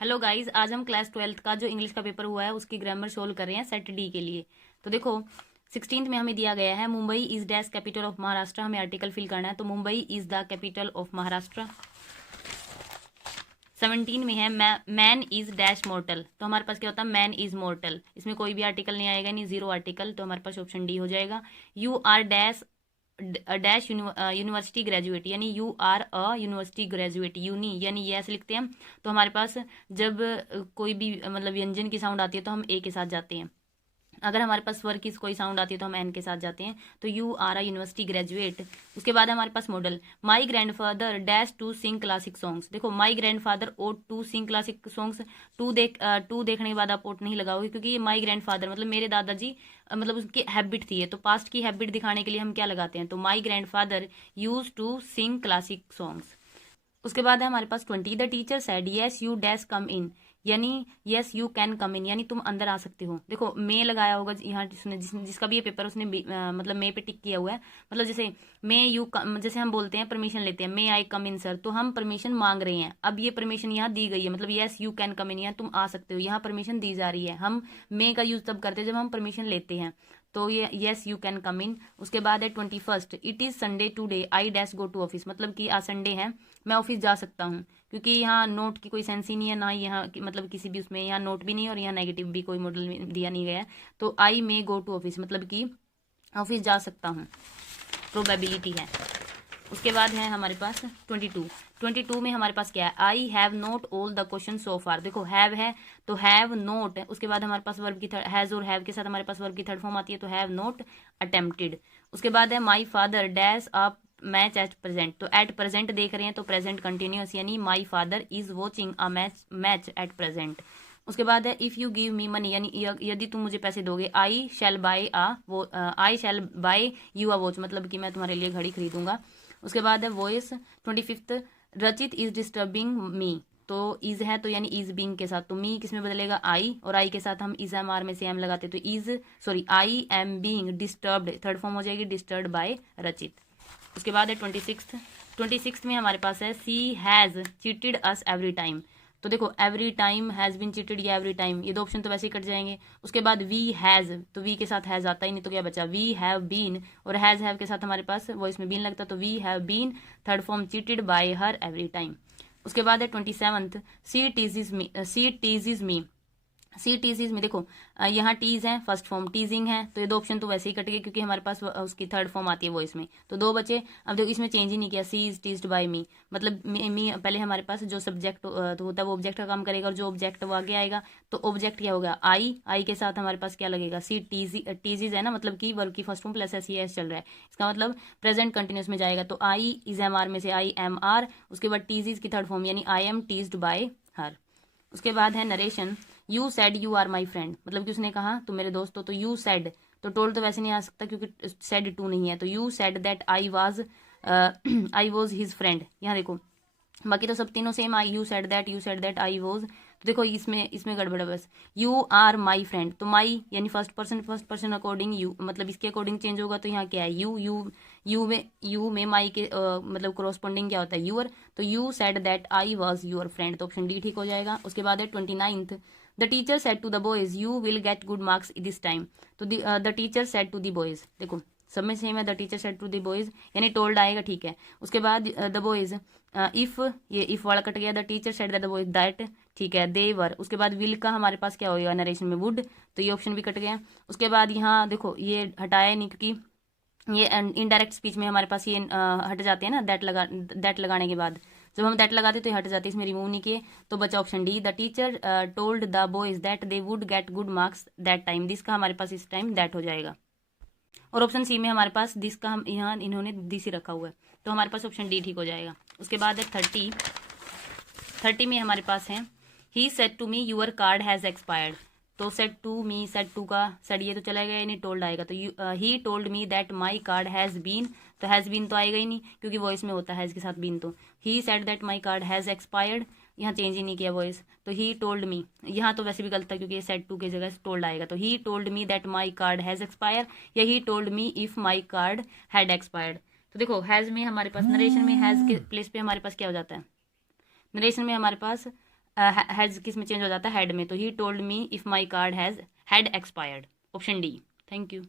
Hello guys, आज हम class 12th का जो इंग्लिश का पेपर हुआ है उसकी ग्रामर सोल्व कर रहे हैं सेट डी के लिए। तो देखो 16th में हमें दिया गया है Mumbai is dash capital of Maharashtra. हमें आर्टिकल फिल करना है, तो Mumbai is the capital of Maharashtra. 17 में है मैन इज डैश मॉर्टल। तो हमारे पास क्या होता है, मैन इज मॉर्टल। इसमें कोई भी आर्टिकल नहीं आएगा, नहीं जीरो आर्टिकल, तो हमारे पास ऑप्शन डी हो जाएगा। You are dash dash university graduate, यानी you are a university graduate, uni यानी ये ऐसे लिखते हैं हम। तो हमारे पास जब कोई भी मतलब व्यंजन की साउंड आती है तो हम ए के साथ जाते हैं। अगर हमारे पास स्वर की कोई साउंड आती है तो हम एन के साथ जाते हैं। तो you are a university graduate. उसके बाद हमारे पास model, my grandfather dash to sing classic songs. देखो my grandfather ought to sing classic songs. To देखने के बाद आप ओट नहीं लगाओगे, क्योंकि ये माई ग्रैंडफादर मतलब मेरे दादाजी, मतलब उसकी हैबिट थी। तो पास्ट की हैबिट दिखाने के लिए हम क्या लगाते हैं, तो my grandfather used to sing classic songs. उसके बाद है हमारे पास 20, the teacher said yes you dash come in, यानी yes you can come in, यानी तुम अंदर आ सकते हो। देखो मे लगाया होगा यहाँ, जिसका भी ये पेपर उसने मतलब मे पे टिक किया हुआ है। मतलब जैसे मे यू, जैसे हम बोलते हैं परमिशन लेते हैं, मे आई कम इन सर, तो हम परमिशन मांग रहे हैं। अब ये परमिशन यहाँ दी गई है, मतलब यस यू कैन कम इन, यहाँ तुम आ सकते हो, यहाँ परमिशन दी जा रही है। हम मे का यूज तब करते हैं जब हम परमिशन लेते हैं। तो ये yes you can come in. उसके बाद है 21, it is Sunday today I dash go to office, मतलब कि आज संडे है, मैं ऑफिस जा सकता हूँ। क्योंकि यहाँ नोट की कोई सेंस ही नहीं है, ना ही यहाँ मतलब किसी भी उसमें यहाँ नोट भी नहीं है और यहाँ नेगेटिव भी कोई मॉडल दिया नहीं गया है। तो आई मे गो टू ऑफिस, मतलब कि ऑफिस जा सकता हूँ, प्रोबेबिलिटी है। उसके बाद है हमारे पास 22 में हमारे पास क्या है, I have not all the question so far. देखो हैव है तो हैव नोट, उसके बाद हमारे पास वर्ब की हैज और हैव के साथ हमारे पास वर्ब की थर्ड फॉर्म आती है, तो हैव नोट अटेम्प्टेड। उसके बाद है my father dash up match at present. तो एट प्रेजेंट देख रहे हैं तो प्रेजेंट कंटिन्यूस, यानी my father is watching a match at present. उसके बाद है if you give me money, यानी यदि तुम मुझे पैसे दोगे, आई शैल बाय यू अ वॉच, मतलब कि मैं तुम्हारे लिए घड़ी खरीदूंगा। उसके बाद है वॉइस 25, रचित इज डिस्टर्बिंग मी। तो इज है तो यानी इज बींग के साथ, तो मी किस में बदलेगा, आई, और आई के साथ हम इज एम आर में से एम लगाते, तो is sorry I am being disturbed, third form हो जाएगी डिस्टर्ब बाय रचित। उसके बाद है 26 में हमारे पास है she has cheated us every time. तो देखो every time has been cheated या एवरी टाइम, ये दो ऑप्शन तो वैसे ही कट जाएंगे। उसके बाद वी हैज़, तो वी के साथ हैज़ आता ही नहीं, तो क्या बचा, वी हैव बीन, और हैज़ हैव के साथ हमारे पास वॉइस में बीन लगता, तो we have been third form cheated by her every time. उसके बाद है 27, सी टीजिज मी। सी टीजीज में देखो यहाँ टीज है, फर्स्ट फॉर्म टीजिंग है, तो ये दो ऑप्शन तो वैसे ही कट गए क्योंकि हमारे पास उसकी थर्ड फॉर्म आती है वो इसमें, तो दो बचे। अब देखो इसमें चेंज ही नहीं किया, सी इज टीज्ड बाय मी, मतलब मी पहले हमारे पास जो सब्जेक्ट तो होता है वो ऑब्जेक्ट का काम करेगा, और जो ऑब्जेक्ट वो आगे आएगा, तो ऑब्जेक्ट क्या होगा, आई के साथ हमारे पास क्या लगेगा, सी टीजीज है ना, मतलब कि वर्ब की first form plus S S चल रहा है, इसका मतलब प्रेजेंट कंटिन्यूस में जाएगा, तो आई इज एम आर में से आई एम आर, उसके बाद टीजीज की थर्ड फॉर्म यानी I am teased by her. उसके बाद है narration, you said you are my friend, मतलब कि उसने कहा तुम मेरे दोस्त हो, तो यू सेड, तो टोल्ड तो वैसे नहीं आ सकता क्योंकि सेड टू नहीं है, तो you said that I was his friend. यहाँ देखो बाकी तो सब तीनों same, I you said that I was, तो देखो इसमें गड़बड़ है बस, यू आर माई फ्रेंड, तो माई यानी फर्स्ट पर्सन अकॉर्डिंग यू, मतलब इसके अकॉर्डिंग चेंज होगा, तो यहाँ क्या है यू में माई के मतलब क्रॉसपॉन्डिंग क्या होता है, यूअर, तो you said that I was your friend, तो ऑप्शन डी ठीक हो जाएगा। उसके बाद है 29th, the teacher said to the boys you will get good marks this time. तो the teacher said to the boys, देखो सब में सेम है, the teacher said to the boys यानी टोल्ड आएगा, ठीक है। उसके बाद द बॉयज, इफ ये इफ वाला कट गया, the teacher said the boys that, ठीक है, दे वर। उसके बाद विल का हमारे पास क्या होगा नरेशन में, वुड, तो ये ऑप्शन भी कट गया। उसके बाद यहाँ देखो ये हटाया नहीं क्योंकि ये इनडायरेक्ट स्पीच में हमारे पास ये हट जाते हैं ना, दैट लगाने के बाद जब हम दैट लगाते तो ये हट जाते, इसमें रिमूव नहीं किए, तो बचा option D, the teacher told the boys that they would get good marks that time, this का हमारे पास इस टाइम दैट हो जाएगा। और ऑप्शन सी में हमारे पास दिस का हम यहाँ इन्होंने दिस ही रखा हुआ है, तो हमारे पास ऑप्शन डी ठीक हो जाएगा। उसके बाद है 30 में हमारे पास है he said to me your card has expired. तो said to me, said to का सेड ये तो चला गया, यानी टोल्ड आएगा, तो he told me that my card has been, तो हैज़ बीन तो आएगा ही नहीं क्योंकि वॉइस में होता है हैज़ के साथ बीन, तो he said that my card has expired, यहाँ चेंज ही नहीं किया वॉइस, तो ही टोल्ड मी, यहाँ तो वैसे भी गलत था क्योंकि ये सेड टू की जगह टोल्ड आएगा, तो he told me that my card has expire, या he told me if my card had expired. तो देखो हैज़ में हमारे पास नरेशन में हैज़ के प्लेस पे हमारे पास क्या हो जाता है, नरेशन में हमारे पास हैज़ किस में चेंज हो जाता है, हैड में, तो he told me if my card had expired, option D. Thank you.